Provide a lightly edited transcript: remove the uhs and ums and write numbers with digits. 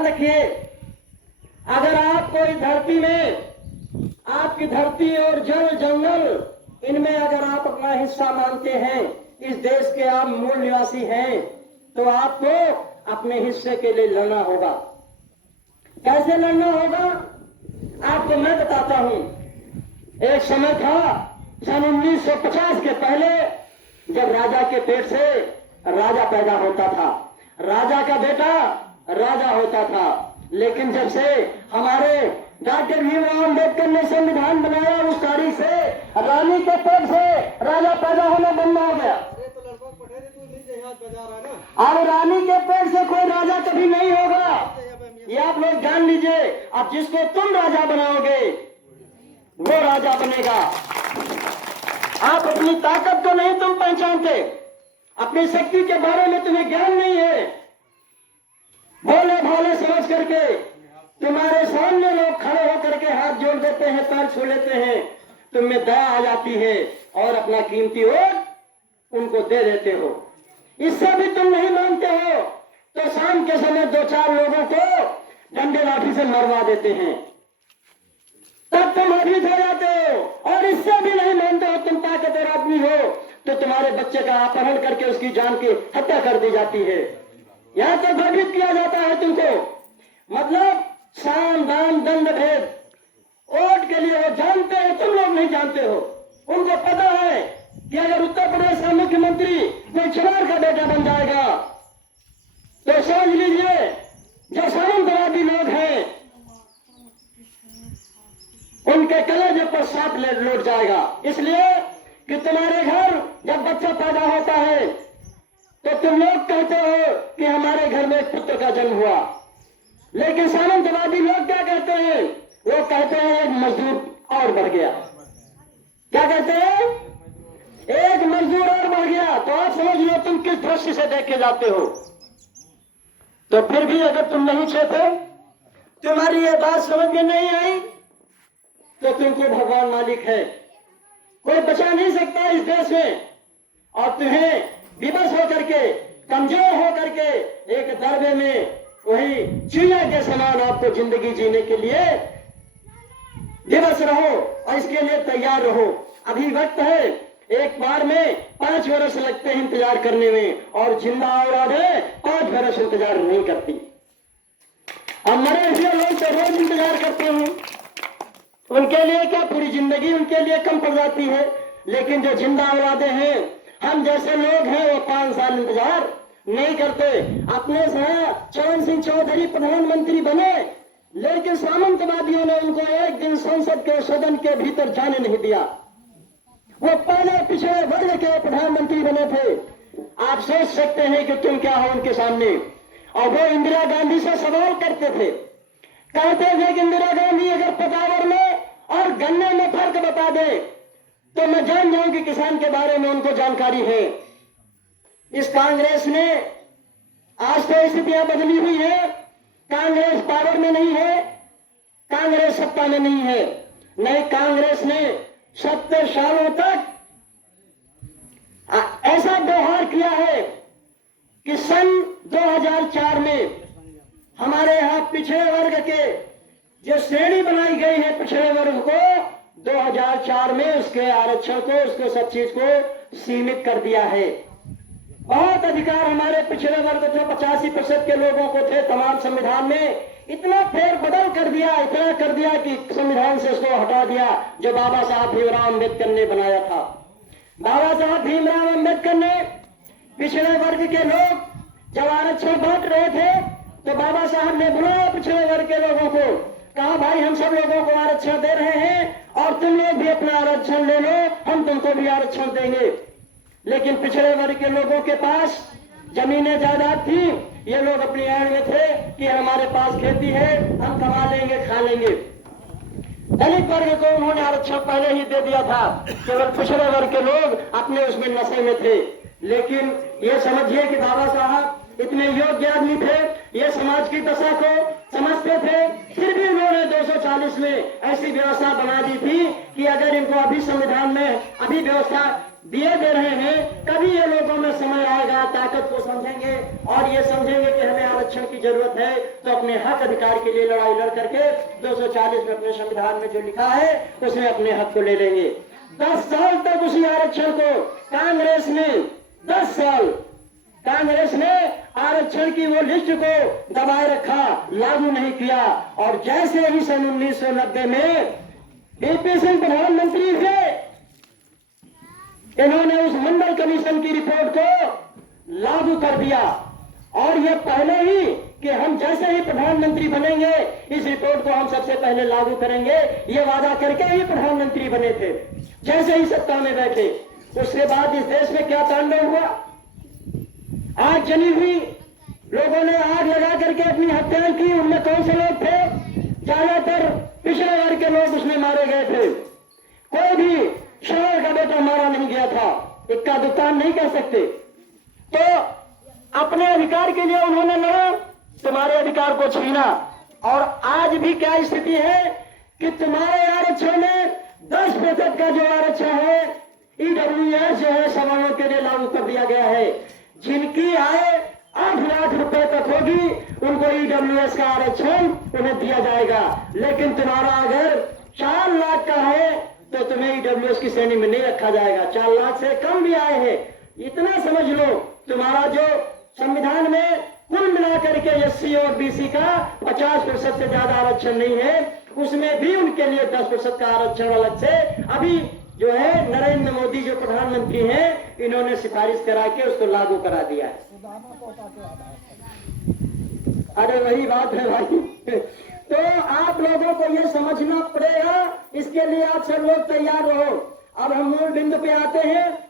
ध्यान रखिए, अगर आप कोई धरती में, आपकी धरती और जल जंगल, इनमें अगर आप अपना हिस्सा मानते हैं, इस देश के आप मूल निवासी हैं, तो आपको अपने हिस्से के लिए लड़ना होगा। कैसे लड़ना होगा आपको मैं बताता हूं। एक समय था सन 1950 के पहले, जब राजा के पेट से राजा पैदा होता था, राजा का बेटा राजा होता था। लेकिन जब से हमारे डॉक्टर भीमराव अम्बेडकर ने संविधान बनाया, उस तारीख से रानी के पेट से राजा पैदा होना बंद हो गया। और रानी के पेट से कोई राजा कभी नहीं होगा, ये आप लोग जान लीजिए। अब जिसको तुम राजा बनाओगे वो राजा बनेगा। आप अपनी ताकत को नहीं तुम पहचानते, अपनी शक्ति के बारे में तुम्हें ज्ञान नहीं है। भोले भाले समझ करके तुम्हारे सामने लोग खड़े होकर के हाथ जोड़ देते हैं, पैर छू लेते हैं, तुम में दया आ जाती है और अपना कीमती वोट उनको दे देते हो। इससे भी तुम नहीं मानते हो तो शाम के समय 2-4 लोगों को डंडे लाठी से मरवा देते हैं, तब तुम भयभीत हो जाते हो। और इससे भी नहीं मानते हो, तुम ताकतवर आदमी हो तो तुम्हारे बच्चे का अपहरण करके उसकी जान की हत्या कर दी जाती है। यहां तो भयभीत किया जाता है तुमको। मतलब साम दाम दंड भेद, वोट के लिए वो जानते हैं, तुम लोग नहीं जानते हो। उनको पता है कि अगर उत्तर प्रदेश का मुख्यमंत्री कोई चमार का बेटा बन जाएगा तो समझ लीजिए जो सामंतवादी लोग हैं उनके कलेजे पर सांप लौट जाएगा। इसलिए कि तुम्हारे घर जब बच्चा पैदा होता है तो तुम लोग कहते हो कि हमारे घर में एक पुत्र का जन्म हुआ, लेकिन सामंतवादी लोग क्या कहते हैं? वो कहते हैं एक मजदूर और बढ़ गया। क्या कहते हैं? एक मजदूर और बढ़ गया। तो आप समझ लो तुम किस दृष्टि से देखे जाते हो। तो फिर भी अगर तुम नहीं चाहते, तुम्हारी ये बात समझ में नहीं आई, तो तुमको भगवान मालिक है, कोई बचा नहीं सकता इस देश में। और तुम्हें विवश होकर के, कमजोर होकर के एक दरबे में वही चिड़िया के समान आपको जिंदगी जीने के लिए विवश रहो और इसके लिए तैयार रहो। अभी वक्त है, एक बार में 5 वर्ष लगते हैं इंतजार करने में, और जिंदा औलादें 5 वर्ष इंतजार नहीं करती। अब मरे हुए लोग तो रोज इंतजार करते हैं, उनके लिए क्या पूरी जिंदगी उनके लिए कम पड़ जाती है। लेकिन जो जिंदा औलादे हैं, हम जैसे लोग हैं, वो 5 साल इंतजार नहीं करते। अपने चरण सिंह चौधरी प्रधानमंत्री बने, लेकिन सामंतवादियों ने उनको एक दिन संसद के सदन के भीतर जाने नहीं दिया। वो पहले पिछड़े वर्ग के प्रधानमंत्री बने थे। आप सोच सकते हैं कि तुम क्या हो उनके सामने। और वो इंदिरा गांधी से सवाल करते थे, कहते थे कि इंदिरा गांधी अगर पतावर में और गन्ने में फर्क बता दे तो मैं जान जाऊं कि किसान के बारे में उनको जानकारी है। इस कांग्रेस ने आज तो स्थितियां बदली हुई है, कांग्रेस पावर में नहीं है, कांग्रेस सत्ता में नहीं है। नहीं, कांग्रेस ने 70 सालों तक ऐसा व्यवहार किया है कि सन 2004 में हमारे यहां पिछड़े वर्ग के जो श्रेणी बनाई गई है, पिछड़े वर्ग को 2004 में उसके आरक्षण को, उसको सब चीज को सीमित कर दिया है। बहुत अधिकार हमारे पिछड़े वर्ग थे, 85% के लोगों को थे तमाम संविधान में। इतना फेरबदल कर दिया, इतना कर दिया कि संविधान से उसको हटा दिया जो बाबा साहब भीमराव अम्बेडकर ने बनाया था। बाबा साहब भीमराव अम्बेडकर ने पिछड़े वर्ग के लोग जब आरक्षण बांट रहे थे तो बाबा साहब ने बुलाया पिछड़े वर्ग के लोगों को, कहा भाई हम सब लोगों को आरक्षण दे रहे हैं और तुम लोग भी अपना आरक्षण ले लो, हम तुमको भी आरक्षण देंगे। लेकिन पिछड़े वर्ग के लोगों के पास जमीनें जायदाद थी, ये लोग अपनी ऐड में थे कि हमारे पास खेती है, हम कमा लेंगे, खा लेंगे। दलित वर्ग को उन्होंने आरक्षण पहले ही दे दिया था, केवल पिछड़े वर्ग के लोग अपने उसमें नशे में थे। लेकिन ये समझिए कि बाबा साहब इतने योग्य आदमी थे, ये समाज की दशा को समझते थे, फिर भी उन्होंने 240 में ऐसी व्यवस्था बना दी थी कि अगर इनको अभी संविधान में अभी व्यवस्था दिए दे रहे हैं, कभी ये लोगों में समय आएगा, ताकत को समझेंगे और ये समझेंगे कि हमें आरक्षण की जरूरत है, तो अपने हक अधिकार के लिए लड़ाई लड़ करके 240 में अपने संविधान में जो लिखा है उसमें अपने हक को ले लेंगे। 10 साल तक उसी आरक्षण को कांग्रेस ने 10 साल कांग्रेस ने आरक्षण की वो लिस्ट को दबाए रखा, लागू नहीं किया। और जैसे ही सन 1990 में वीपी सिंह प्रधानमंत्री थे, इन्होंने उस मंडल कमीशन की रिपोर्ट को लागू कर दिया। और ये पहले ही कि हम जैसे ही प्रधानमंत्री बनेंगे इस रिपोर्ट को हम सबसे पहले लागू करेंगे, ये वादा करके ही प्रधानमंत्री बने थे। जैसे ही सत्ता में बैठे, उसके बाद इस देश में क्या तांडव हुआ। आग जली हुई, लोगों ने आग लगा करके अपनी हत्याएं की। उनमें कौन से लोग थे? ज्यादातर पिछड़े वर्ग के लोग उसमें मारे गए थे। कोई भी शहर का बेटा मारा नहीं गया था, इक्का दुकान नहीं कह सकते। तो अपने अधिकार के लिए उन्होंने लड़ा, तुम्हारे अधिकार को छीना। और आज भी क्या स्थिति है कि तुम्हारे आरक्षण में 10% का जो आरक्षण है ईडब्ल्यूएस जो है सवर्णों के लिए लागू कर दिया गया है। जिनकी आय 8 लाख रुपए तक होगी उनको ईडब्ल्यूएस का आरक्षण उन्हें दिया जाएगा। लेकिन तुम्हारा अगर 4 लाख का है तो तुम्हें ईडब्ल्यूएस की श्रेणी में नहीं रखा जाएगा। 4 लाख से कम भी आए हैं, इतना समझ लो। तुम्हारा जो संविधान में कुल मिलाकर के एससी और बीसी का 50% से ज्यादा आरक्षण नहीं है, उसमें भी उनके लिए 10% का आरक्षण अलग से अभी जो है नरेंद्र मोदी जो प्रधानमंत्री हैं, इन्होंने सिफारिश करा के उसको लागू करा दिया है। अरे वही बात है भाई। तो आप लोगों को ये समझना पड़ेगा, इसके लिए आप सब लोग तैयार रहो। अब हम मूल बिंदु पे आते हैं।